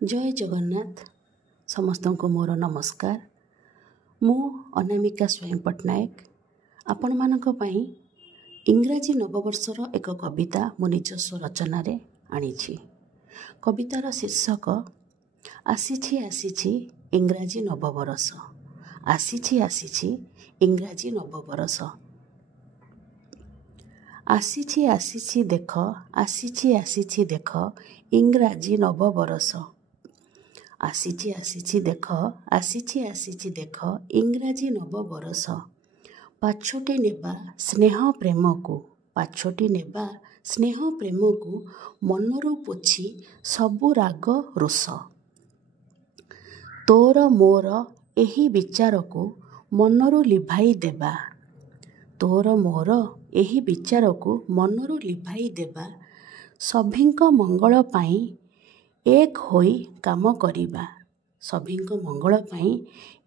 जय जगन्नाथ समस्त को मोर नमस्कार। मु अनामिका स्वयं पट्टनायक आपण मानक पई इंग्राजी नववर्षर एक कविता मो निजस्व रचना रे आनिछि। कवितार शीर्षक आसीछि आसीछि इंग्राजी नववर्ष। आसीछि आसीछि इंग्राजी नववर्ष। आसीछि आसीछि देख आसीछि आसीछि देख इंग्राजी नववर्ष। आसीछि आसीछि देख आसीछि आसीछि देख इंग्राजी नववर्ष। पाछोटी नेबा स्नेह प्रेम को पाछोटी नेबा स्नेह प्रेम को मनरू पोछि सबु राग रोष। तोर मोर एही विचार को मनरू लिभाई देबा। तोर मोर एही विचार को मनरू लिभाई देबा। सभिंक मंगल पाई एक होई काम करिबा। सभिंक मंगल पाई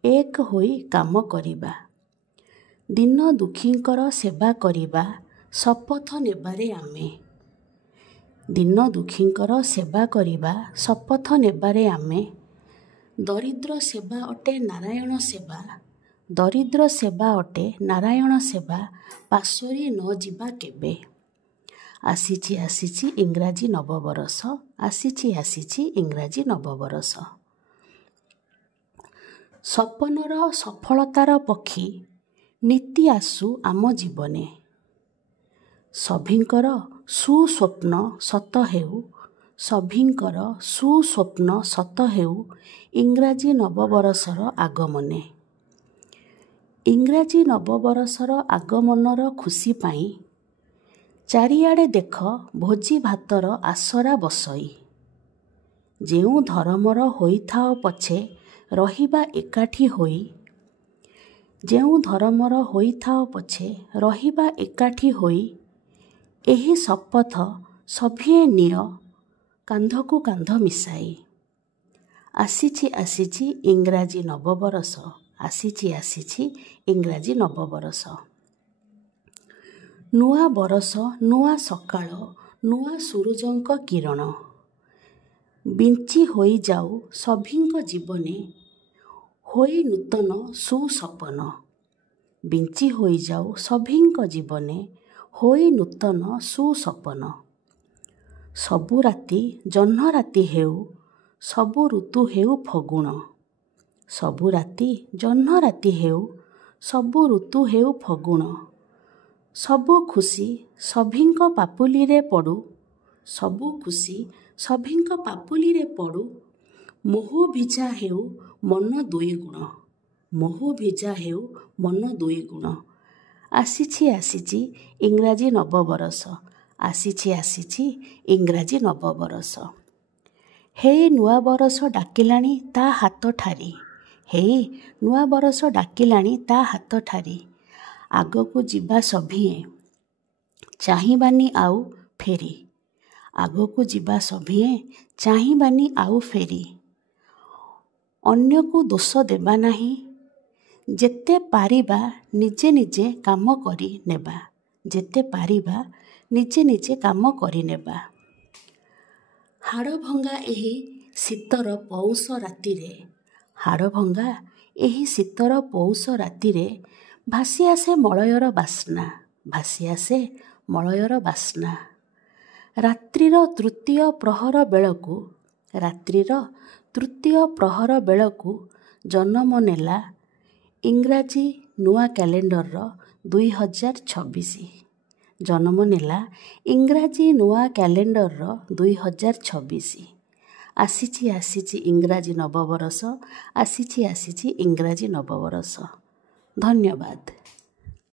एक होई काम करिबा। दिन दुखींकर सेवा करिबा शपथ नेबारे आमे। दिन दुखींकर सेवा करिबा शपथ नेबारे आमे। दरिद्र सेवा अटे नारायण सेवा। दरिद्र सेवा अटे नारायण सेवा पासोरी न जिबा केबे। आसीछि आसीछि इंग्राजी नववर्ष। आसीछि आसीछि इंग्राजी नववर्ष। सपनर सफलतार पक्षी नीति आसु आम जीवने। सभिंकर सुस्वप्न सत हेउ। सभिंकर सुस्वप्न सत हेउ इंग्राजी नववर्षर आगमने। इंग्राजी नववर्षर आगमनर खुशी पाई चारिआडे देख भोजी भातर आसरा बसई। जेउ धर्मर होइथाओ पछे रहिबा एकाठी होई। जेउ धर्मर होइथाओ पछे रहिबा एकाठी होई। एही शपथ सभिए निय कांधकु कांध मिसाई। आसीछि आसीछि इंग्राजी नववर्ष। आसीछि आसीछि इंग्राजी नववर्ष। नुआ बरस नुआ सकाळ नुआ सूरजंक किरण। बिंची होई जाऊ सभिंक जीवने होई नूतन सुसपन। बिंची होई जाऊ सभिंक जीवने होई नूतन सुसपन। सबु राति जह्न राति हेउ सबु ऋतु हेउ फगुण। सबु राति जह्न राति हेउ सबु ऋतु हेउ फगुण। सबु खुशी सभिंक पापुली रे पड़ू। सबु खुशी सभिंक पापुली रे पड़ू। मोह भिजा हेउ मन दुई गुण। मोह भिजा हेउ मन दुई गुण। आसीछि आसीछि इंग्राजी नववर्ष। आसीछि आसीछि इंग्राजी नववर्ष। हेई नुआ बरस डाकिलाणी ता हाथ ठारी। हेई नुआ बरस डाकिलाणी ता हाथ ठारी। आगको जिबा सभिए चाहिबानी आउ फेरी। आगको जिबा सभिए चाहिबानी आउ फेरी। अन्य को दोष देबा नाही। जेते पारिबा निजे निजे काम करी नेबा। जेते पारिबा निजे निजे काम करी नेबा। हाड़ भंगा एही शीतर पौष रातिरे। हाड़ भंगा एही शीतर पौष रातिरे भासी आसे मलयर बास्ना। भासी आसे मलयर बास्ना। रात्रिर तृतीय प्रहर बेलकु रात्रिर तृतीय प्रहर बेलकु जन्म नेला इंग्राजी नुआ कैलेंडर 2026। जन्म नेला इंग्राजी नुआ कैलेंडर 2026। आसीछि आसीछि इंग्राजी नववर्ष। आसीछि आसीछि इंग्राजी नववर्ष। धन्यवाद।